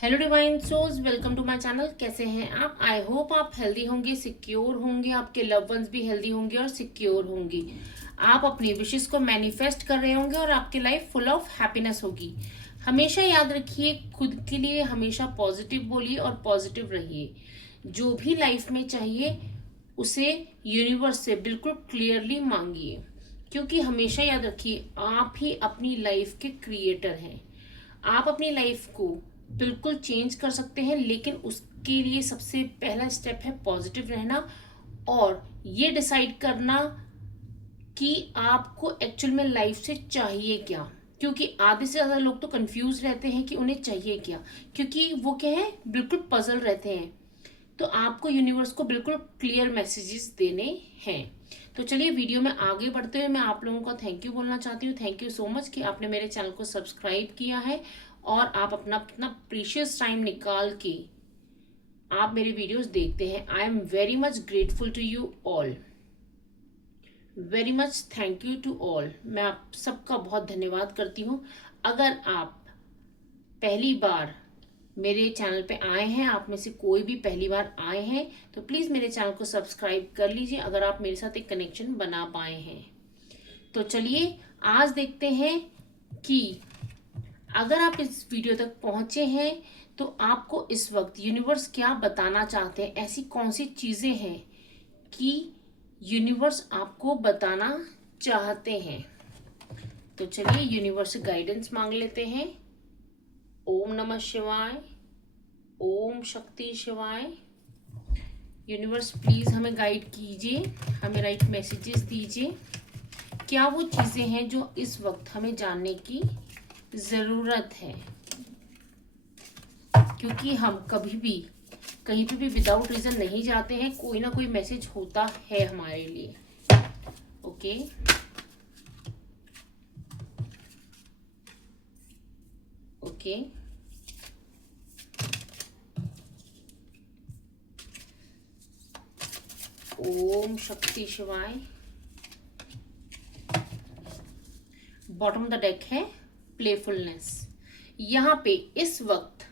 Hello divine souls, welcome to my channel. कैसे हैं आप? आई होप आप हेल्दी होंगे, सिक्योर होंगे, आपके लव वंस भी हेल्दी होंगे और सिक्योर होंगी। आप अपनी विशेस को मैनिफेस्ट कर रहे होंगे और आपकी लाइफ फुल ऑफ हैप्पीनेस होगी। हमेशा याद रखिए, खुद के लिए हमेशा पॉजिटिव बोलिए और पॉजिटिव रहिए। जो भी लाइफ में चाहिए उसे यूनिवर्स से बिल्कुल क्लियरली मांगिए, क्योंकि हमेशा याद रखिए आप ही अपनी लाइफ के क्रिएटर हैं। आप अपनी लाइफ को बिल्कुल चेंज कर सकते हैं, लेकिन उसके लिए सबसे पहला स्टेप है पॉजिटिव रहना और ये डिसाइड करना कि आपको एक्चुअल में लाइफ से चाहिए क्या। क्योंकि आधे से ज़्यादा लोग तो कंफ्यूज रहते हैं कि उन्हें चाहिए क्या, क्योंकि वो क्या है, बिल्कुल पजल रहते हैं। तो आपको यूनिवर्स को बिल्कुल क्लियर मैसेजेस देने हैं। तो चलिए वीडियो में आगे बढ़ते हुए मैं आप लोगों को थैंक यू बोलना चाहती हूँ। थैंक यू सो मच कि आपने मेरे चैनल को सब्सक्राइब किया है और आप अपना अपना प्रीशियस टाइम निकाल के आप मेरे वीडियोस देखते हैं। I am very much grateful to you all. Very much thank you to all. मैं आप सबका बहुत धन्यवाद करती हूँ। अगर आप पहली बार मेरे चैनल पे आए हैं, आप में से कोई भी पहली बार आए हैं, तो प्लीज़ मेरे चैनल को सब्सक्राइब कर लीजिए अगर आप मेरे साथ एक कनेक्शन बना पाए हैं। तो चलिए आज देखते हैं कि अगर आप इस वीडियो तक पहुंचे हैं तो आपको इस वक्त यूनिवर्स क्या बताना चाहते हैं। ऐसी कौन सी चीज़ें हैं कि यूनिवर्स आपको बताना चाहते हैं। तो चलिए यूनिवर्स से गाइडेंस मांग लेते हैं। ओम नमः शिवाय, ओम शक्ति शिवाय। यूनिवर्स प्लीज़ हमें गाइड कीजिए, हमें राइट मैसेजेस दीजिए। क्या वो चीज़ें हैं जो इस वक्त हमें जानने की ज़रूरत है, क्योंकि हम कभी भी कहीं पे भी विदाउट रीज़न नहीं जाते हैं। कोई ना कोई मैसेज होता है हमारे लिए। Okay, okay. ओम शक्ति शिवाय। बॉटम द डेक है प्लेफुलनेस। यहाँ पे इस वक्त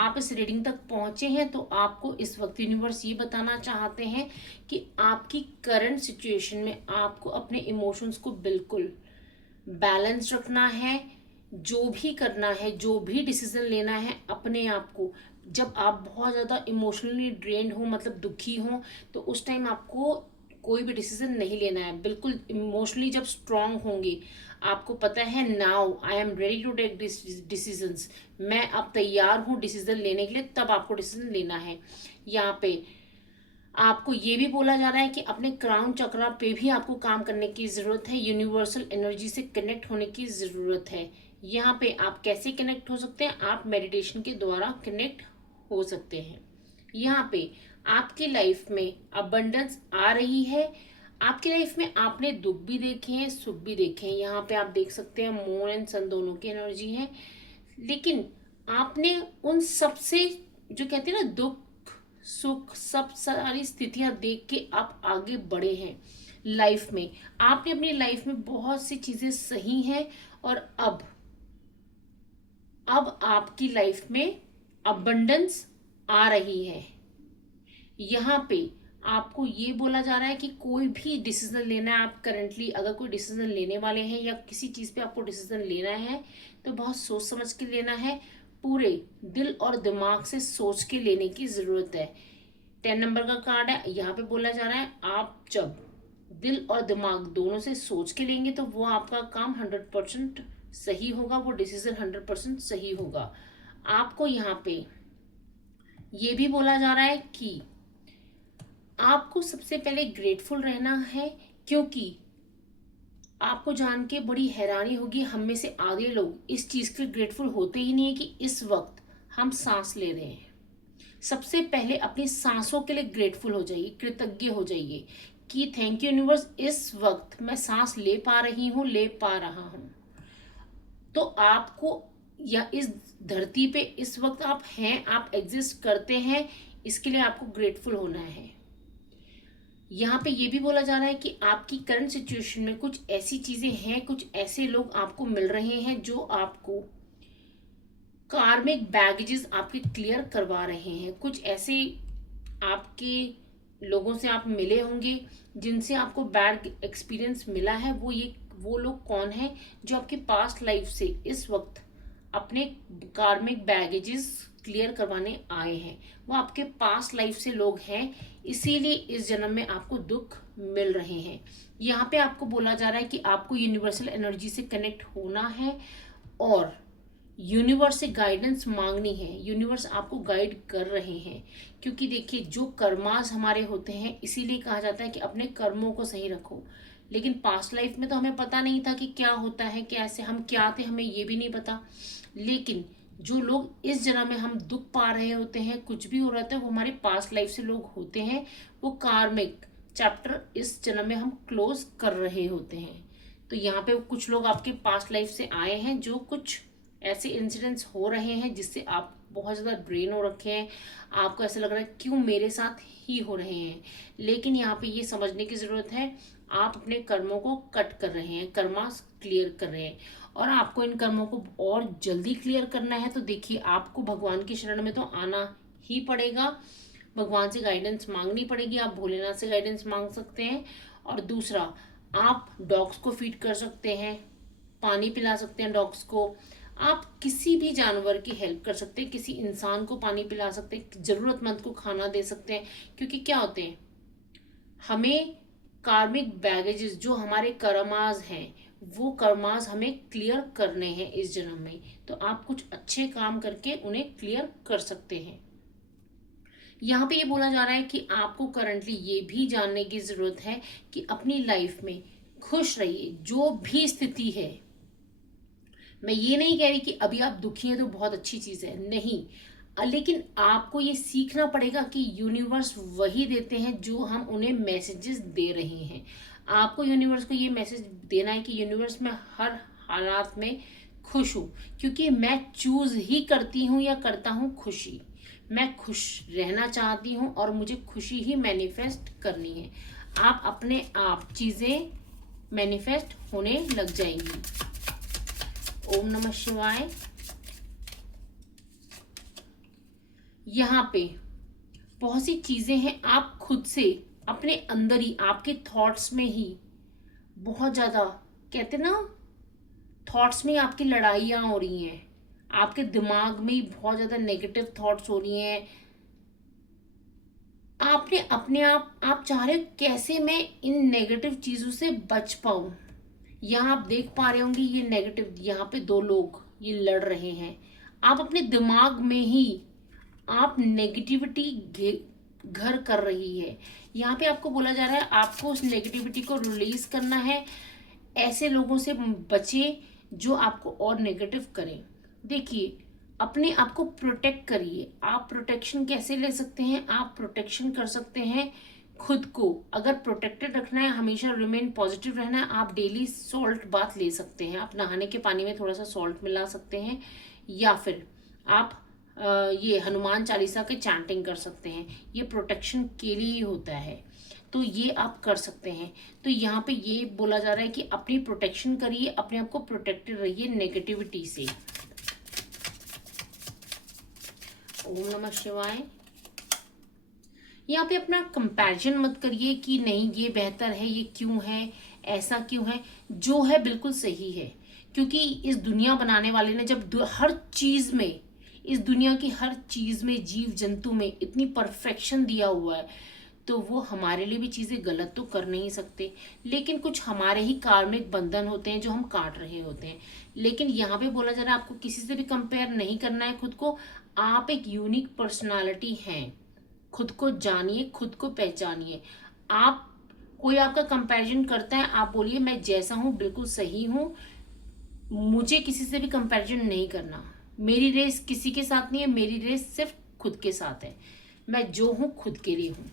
आप इस रीडिंग तक पहुंचे हैं तो आपको इस वक्त यूनिवर्स ये बताना चाहते हैं कि आपकी करंट सिचुएशन में आपको अपने इमोशंस को बिल्कुल बैलेंस रखना है। जो भी करना है, जो भी डिसीजन लेना है अपने आप को, जब आप बहुत ज़्यादा इमोशनली ड्रेन्ड हो, मतलब दुखी हो, तो उस टाइम आपको कोई भी डिसीजन नहीं लेना है। बिल्कुल इमोशनली जब स्ट्रांग होंगे, आपको पता है now I am ready to take decisions, मैं अब तैयार हूँ डिसीजन लेने के लिए, तब आपको डिसीजन लेना है। यहाँ पे आपको ये भी बोला जा रहा है कि अपने क्राउन चक्रा पे भी आपको काम करने की ज़रूरत है। यूनिवर्सल एनर्जी से कनेक्ट होने की ज़रूरत है। यहाँ पे आप कैसे कनेक्ट हो सकते हैं? आप मेडिटेशन के द्वारा कनेक्ट हो सकते हैं। यहाँ पे आपकी लाइफ में अबंडेंस आ रही है। आपकी लाइफ में आपने दुख भी देखे हैं, सुख भी देखे हैं। यहाँ पे आप देख सकते हैं मून एंड सन दोनों की एनर्जी है। लेकिन आपने उन सबसे, जो कहते हैं ना, दुख सुख सब सारी स्थितियां देख के आप आगे बढ़े हैं लाइफ में। आपने अपनी लाइफ में बहुत सी चीजें सही हैं और अब आपकी लाइफ में अबंडेंस आ रही है। यहाँ पे आपको ये बोला जा रहा है कि कोई भी डिसीजन लेना है, आप करंटली अगर कोई डिसीजन लेने वाले हैं या किसी चीज़ पे आपको डिसीजन लेना है तो बहुत सोच समझ के लेना है। पूरे दिल और दिमाग से सोच के लेने की ज़रूरत है। 10 नंबर का कार्ड है। यहाँ पे बोला जा रहा है आप जब दिल और दिमाग दोनों से सोच के लेंगे तो वो आपका काम 100% सही होगा, वो डिसीजन 100% सही होगा। आपको यहाँ पे ये भी बोला जा रहा है कि आपको सबसे पहले ग्रेटफुल रहना है, क्योंकि आपको जान के बड़ी हैरानी होगी, हम में से आधे लोग इस चीज़ के ग्रेटफुल होते ही नहीं है कि इस वक्त हम सांस ले रहे हैं। सबसे पहले अपनी सांसों के लिए ग्रेटफुल हो जाइए, कृतज्ञ हो जाइए कि थैंक यू यूनिवर्स, इस वक्त मैं सांस ले पा रही हूँ, ले पा रहा हूँ। तो आपको, या इस धरती पे इस वक्त आप हैं, आप एग्जिस्ट करते हैं, इसके लिए आपको ग्रेटफुल होना है। यहाँ पे ये भी बोला जा रहा है कि आपकी करंट सिचुएशन में कुछ ऐसी चीज़ें हैं, कुछ ऐसे लोग आपको मिल रहे हैं जो आपको कार्मिक बैगेजेस आपके क्लियर करवा रहे हैं। कुछ ऐसे आपके लोगों से आप मिले होंगे जिनसे आपको बैड एक्सपीरियंस मिला है। वो लोग कौन हैं जो आपकी पास्ट लाइफ से इस वक्त अपने कार्मिक बैगेजेस क्लियर करवाने आए हैं। वो आपके पास्ट लाइफ से लोग हैं, इसीलिए इस जन्म में आपको दुख मिल रहे हैं। यहाँ पे आपको बोला जा रहा है कि आपको यूनिवर्सल एनर्जी से कनेक्ट होना है और यूनिवर्स से गाइडेंस मांगनी है। यूनिवर्स आपको गाइड कर रहे हैं, क्योंकि देखिए जो कर्मास हमारे होते हैं, इसीलिए कहा जाता है कि अपने कर्मों को सही रखो। लेकिन पास्ट लाइफ में तो हमें पता नहीं था कि क्या होता है, कैसे हम क्या थे, हमें ये भी नहीं पता। लेकिन जो लोग इस जन्म में हम दुख पा रहे होते हैं, कुछ भी हो रहा था, वो हमारे पास्ट लाइफ से लोग होते हैं। वो कार्मिक चैप्टर इस जन्म में हम क्लोज कर रहे होते हैं। तो यहाँ पे कुछ लोग आपके पास्ट लाइफ से आए हैं, जो कुछ ऐसे इंसिडेंट्स हो रहे हैं जिससे आप बहुत ज़्यादा ड्रेन हो रखे हैं। आपको ऐसा लग रहा है क्यों मेरे साथ ही हो रहे हैं। लेकिन यहाँ पे ये समझने की ज़रूरत है, आप अपने कर्मों को कट कर रहे हैं, कर्मा क्लियर कर रहे हैं। और आपको इन कर्मों को और जल्दी क्लियर करना है तो देखिए आपको भगवान की शरण में तो आना ही पड़ेगा। भगवान से गाइडेंस मांगनी पड़ेगी। आप भोलेनाथ से गाइडेंस मांग सकते हैं। और दूसरा, आप डॉग्स को फीड कर सकते हैं, पानी पिला सकते हैं डॉग्स को। आप किसी भी जानवर की हेल्प कर सकते हैं, किसी इंसान को पानी पिला सकते हैं, जरूरतमंद को खाना दे सकते हैं। क्योंकि क्या होते हैं, हमें कार्मिक बैगेजेस जो हमारे कर्मास हैं, वो कर्मास हमें क्लियर करने हैं इस जन्म में। तो आप कुछ अच्छे काम करके उन्हें क्लियर कर सकते हैं। यहाँ पे ये बोला जा रहा है कि आपको करंटली ये भी जानने की जरूरत है कि अपनी लाइफ में खुश रहिए, जो भी स्थिति है। मैं ये नहीं कह रही कि अभी आप दुखी हैं तो बहुत अच्छी चीज है, नहीं। लेकिन आपको ये सीखना पड़ेगा कि यूनिवर्स वही देते हैं जो हम उन्हें मैसेजेस दे रहे हैं। आपको यूनिवर्स को ये मैसेज देना है कि यूनिवर्स में हर हालात में खुश हूँ, क्योंकि मैं चूज ही करती हूँ या करता हूँ खुशी। मैं खुश रहना चाहती हूँ और मुझे खुशी ही मैनिफेस्ट करनी है। आप अपने आप चीजें मैनिफेस्ट होने लग जाएंगी। ओम नमः शिवाय। यहाँ पे बहुत सी चीजें हैं, आप खुद से अपने अंदर ही, आपके थॉट्स में ही बहुत ज्यादा, कहते ना, थॉट्स में आपकी लड़ाइयाँ हो रही हैं। आपके दिमाग में ही बहुत ज्यादा नेगेटिव थॉट्स हो रही हैं। आपने अपने आप चाह रहे हो कैसे मैं इन नेगेटिव चीजों से बच पाऊं। यहाँ आप देख पा रहे होंगे ये नेगेटिव, यहाँ पे दो लोग ये लड़ रहे हैं। आप अपने दिमाग में ही आप नेगेटिविटी घर कर रही है। यहाँ पे आपको बोला जा रहा है आपको उस नेगेटिविटी को रिलीज करना है। ऐसे लोगों से बचे जो आपको और नेगेटिव करें। देखिए, अपने आप को प्रोटेक्ट करिए। आप प्रोटेक्शन कैसे ले सकते हैं? आप प्रोटेक्शन कर सकते हैं खुद को। अगर प्रोटेक्टेड रखना है, हमेशा रिमेन पॉजिटिव रहना है, आप डेली सॉल्ट बाथ ले सकते हैं। आप नहाने के पानी में थोड़ा सा सॉल्ट मिला सकते हैं, या फिर आप ये हनुमान चालीसा के चैंटिंग कर सकते हैं। ये प्रोटेक्शन के लिए ही होता है, तो ये आप कर सकते हैं। तो यहाँ पे ये बोला जा रहा है कि अपनी प्रोटेक्शन करिए, अपने आप को प्रोटेक्टेड रहिए नेगेटिविटी से। ओम नमः शिवाय। यहाँ पे अपना कंपैरिजन मत करिए कि नहीं ये बेहतर है, ये क्यों है, ऐसा क्यों है। जो है बिल्कुल सही है, क्योंकि इस दुनिया बनाने वाले ने जब हर चीज में, इस दुनिया की हर चीज में, जीव जंतु में इतनी परफेक्शन दिया हुआ है, तो वो हमारे लिए भी चीजें गलत तो कर नहीं सकते। लेकिन कुछ हमारे ही कार्मिक बंधन होते हैं जो हम काट रहे होते हैं। लेकिन यहाँ पे बोला जा रहा है आपको किसी से भी कंपेयर नहीं करना है खुद को। आप एक यूनिक पर्सनालिटी हैं। खुद को जानिए, खुद को पहचानिए। आप, कोई आपका कंपैरिजन करता है, आप बोलिए मैं जैसा हूं बिल्कुल सही हूं, मुझे किसी से भी कंपैरिजन नहीं करना। मेरी रेस किसी के साथ नहीं है, मेरी रेस सिर्फ खुद के साथ है। मैं जो हूं खुद के लिए हूं।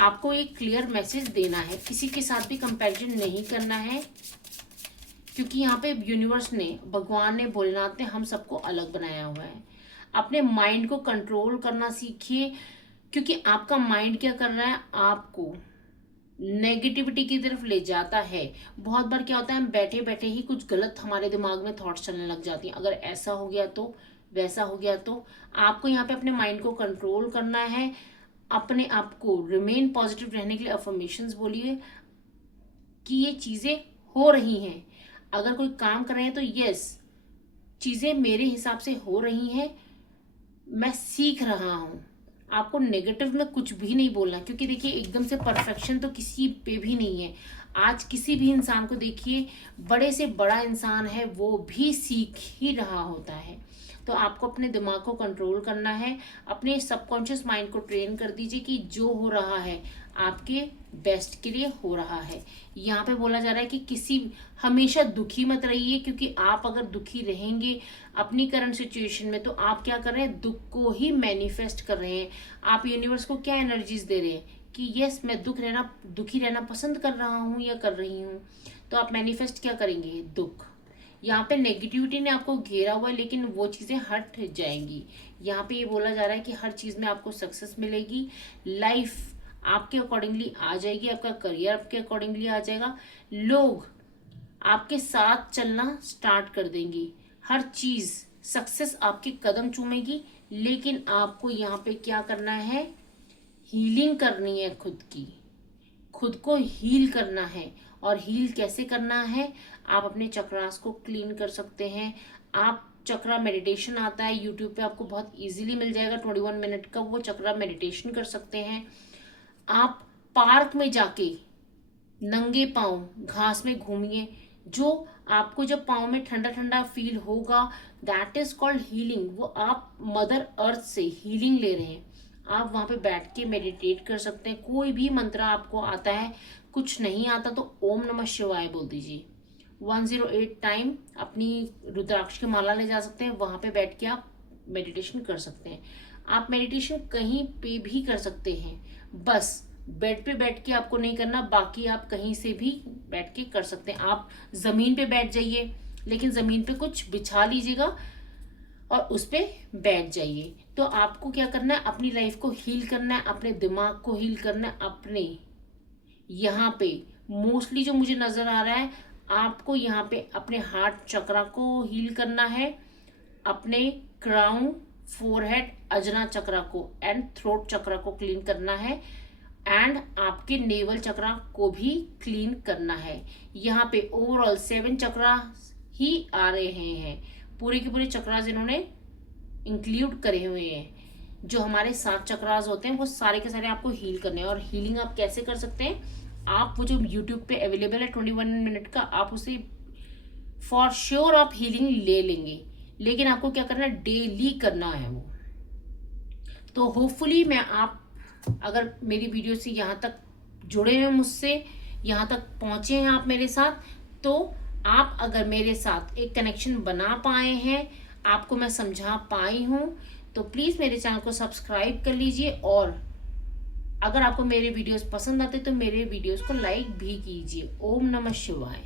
आपको एक क्लियर मैसेज देना है, किसी के साथ भी कंपैरिजन नहीं करना है, क्योंकि यहाँ पे यूनिवर्स ने, भगवान ने, भोलेनाथ ने हम सबको अलग बनाया हुआ है। अपने माइंड को कंट्रोल करना सीखिए, क्योंकि आपका माइंड क्या कर रहा है, आपको नेगेटिविटी की तरफ ले जाता है। बहुत बार क्या होता है, हम बैठे बैठे ही कुछ गलत हमारे दिमाग में थॉट्स चलने लग जाती हैं। अगर ऐसा हो गया तो, वैसा हो गया तो आपको यहाँ पे अपने माइंड को कंट्रोल करना है, अपने आप को रिमेन पॉजिटिव रहने के लिए अफर्मेशंस बोलिए कि ये चीज़ें हो रही हैं। अगर कोई काम कर रहे हैं तो यस, चीज़ें मेरे हिसाब से हो रही हैं, मैं सीख रहा हूँ। आपको नेगेटिव में कुछ भी नहीं बोलना, क्योंकि देखिए एकदम से परफेक्शन तो किसी पे भी नहीं है। आज किसी भी इंसान को देखिए, बड़े से बड़ा इंसान है वो भी सीख ही रहा होता है। तो आपको अपने दिमाग को कंट्रोल करना है, अपने सबकॉन्शियस माइंड को ट्रेन कर दीजिए कि जो हो रहा है आपके बेस्ट के लिए हो रहा है। यहाँ पे बोला जा रहा है कि किसी हमेशा दुखी मत रहिए, क्योंकि आप अगर दुखी रहेंगे अपनी करंट सिचुएशन में तो आप क्या कर रहे हैं, दुख को ही मैनिफेस्ट कर रहे हैं। आप यूनिवर्स को क्या एनर्जीज दे रहे हैं कि यस मैं दुखी रहना पसंद कर रहा हूँ या कर रही हूँ। तो आप मैनिफेस्ट क्या करेंगे, दुख। यहाँ पे नेगेटिविटी ने आपको घेरा हुआ है, लेकिन वो चीज़ें हट जाएंगी। यहाँ पे ये बोला जा रहा है कि हर चीज़ में आपको सक्सेस मिलेगी, लाइफ आपके अकॉर्डिंगली आ जाएगी, आपका करियर आपके अकॉर्डिंगली आ जाएगा, लोग आपके साथ चलना स्टार्ट कर देंगे, हर चीज़ सक्सेस आपके कदम चूमेगी। लेकिन आपको यहाँ पे क्या करना है, हीलिंग करनी है खुद को हील करना है। और हील कैसे करना है, आप अपने चक्रास को क्लीन कर सकते हैं। आप चक्रा मेडिटेशन आता है यूट्यूब पे, आपको बहुत इजीली मिल जाएगा, 21 मिनट का वो चक्रा मेडिटेशन कर सकते हैं। आप पार्क में जाके नंगे पांव घास में घूमिए, जो आपको जब पाँव में ठंडा ठंडा फील होगा, दैट इज कॉल्ड हीलिंग। वो आप मदर अर्थ से हीलिंग ले रहे हैं। आप वहाँ पे बैठ के मेडिटेट कर सकते हैं। कोई भी मंत्र आपको आता है, कुछ नहीं आता तो ओम नमः शिवाय बोल दीजिए 108 टाइम। अपनी रुद्राक्ष की माला ले जा सकते हैं, वहाँ पे बैठ के आप मेडिटेशन कर सकते हैं। आप मेडिटेशन कहीं पे भी कर सकते हैं, बस बेड पे बैठ के आपको नहीं करना, बाकी आप कहीं से भी बैठ के कर सकते हैं। आप ज़मीन पे बैठ जाइए, लेकिन ज़मीन पे कुछ बिछा लीजिएगा और उस पर बैठ जाइए। तो आपको क्या करना है, अपनी लाइफ को हील करना है, अपने दिमाग को हील करना है। अपने यहाँ पे मोस्टली जो मुझे नज़र आ रहा है, आपको यहाँ पे अपने हार्ट चक्रा को हील करना है, अपने क्राउन, फोरहेड, अजना चक्रा को एंड थ्रोट चक्रा को क्लीन करना है, एंड आपके नेवल चक्रा को भी क्लीन करना है। यहाँ पे ओवरऑल 7 चक्रा ही आ रहे हैं, पूरे के पूरे चक्रास इन्होंने इंक्लूड करे हुए हैं। जो हमारे 7 चक्रास होते हैं वो सारे के सारे आपको हील करने हैं। और हीलिंग आप कैसे कर सकते हैं, आप वो जो यूट्यूब पे अवेलेबल है 21 मिनट का, आप उसे फॉर श्योर आप हीलिंग ले लेंगे, लेकिन आपको क्या करना है, डेली करना है वो। तो होपफुली मैं आप अगर मेरी वीडियो से यहाँ तक जुड़े हैं मुझसे, यहाँ तक पहुँचे हैं आप मेरे साथ, तो आप अगर मेरे साथ एक कनेक्शन बना पाए हैं, आपको मैं समझा पाई हूँ, तो प्लीज़ मेरे चैनल को सब्सक्राइब कर लीजिए। और अगर आपको मेरे वीडियोस पसंद आते तो मेरे वीडियोस को लाइक भी कीजिए। ओम नमः शिवाय।